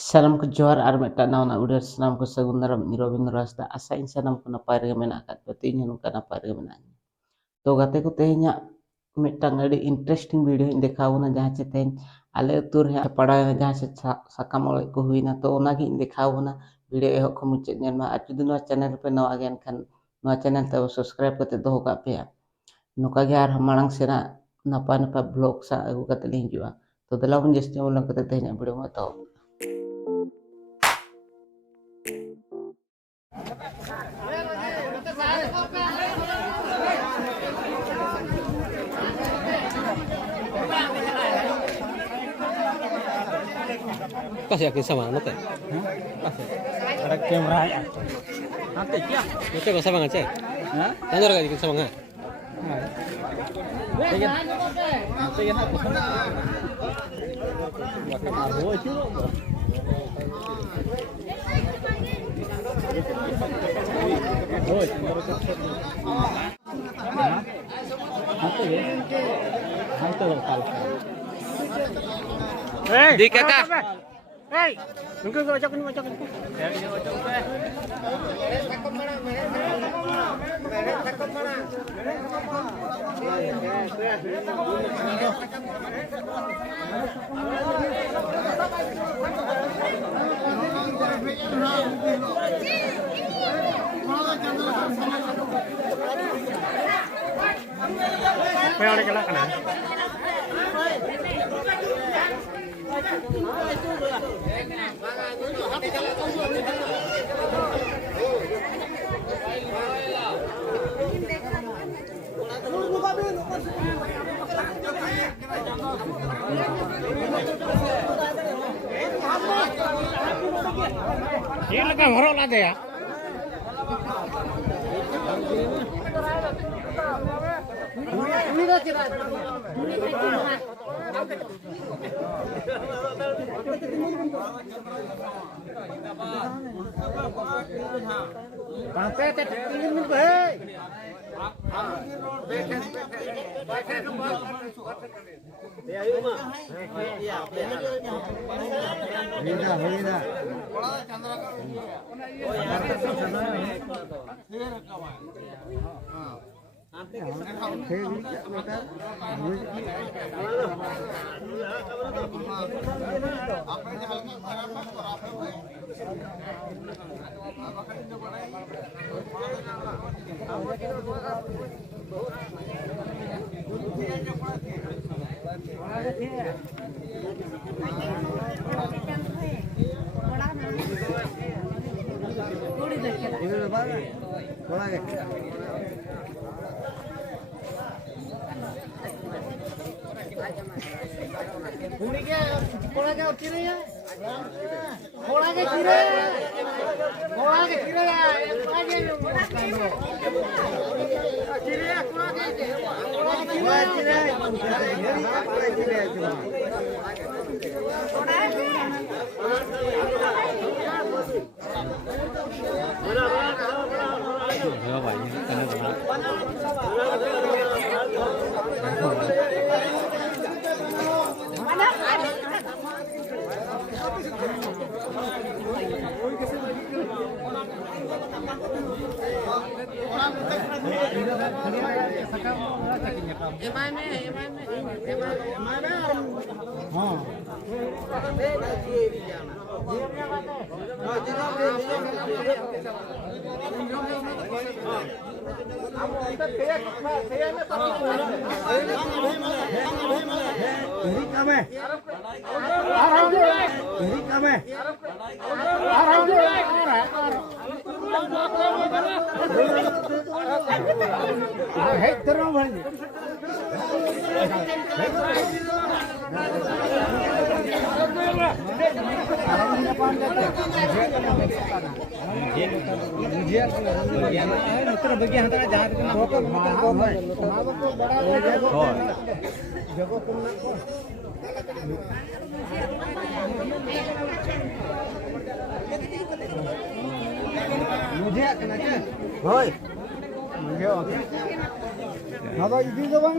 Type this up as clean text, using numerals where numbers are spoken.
Salam ko Johar ar metana na udah salam ko Sagundaram Nirobin Rasta asain sanam ko na pare menakat patinya nuka na pare menanya. To gate ko tehnya metang ada interesting video yang दिखाऊ ना जहाँ से तेन आले तुर है पढ़ा है जहाँ से sakam oleh ko हुई ना तो ना की दिखाऊ ना video ehok ko muncul nyan ma atu dino channel pe no agen kan no channel te subscribe kate doho ka pe nuka gyar malang sena napa napa blog sa aku kate linjua to dalam just ulang kate tehnya video ma tau. Kasih yakin sama nanti. Ada kamera ya. Nanti ya. Nanti kau sama ngecek. Hah? Nanti orang yakin sama ngah. Nanti kan aku sama. Makan arho itu. Oi, baru cepat. Nanti ya. Nanti lokal. Di kakak. Hei, mungkin kau macam ni. Ya, ini macam ni. Kau ada kelak kan? Ini lagi ngorok ada ya? Ini dah cerah. Pantai teh tinggi min bae. Hoi. Mudah. Nada ini juga bang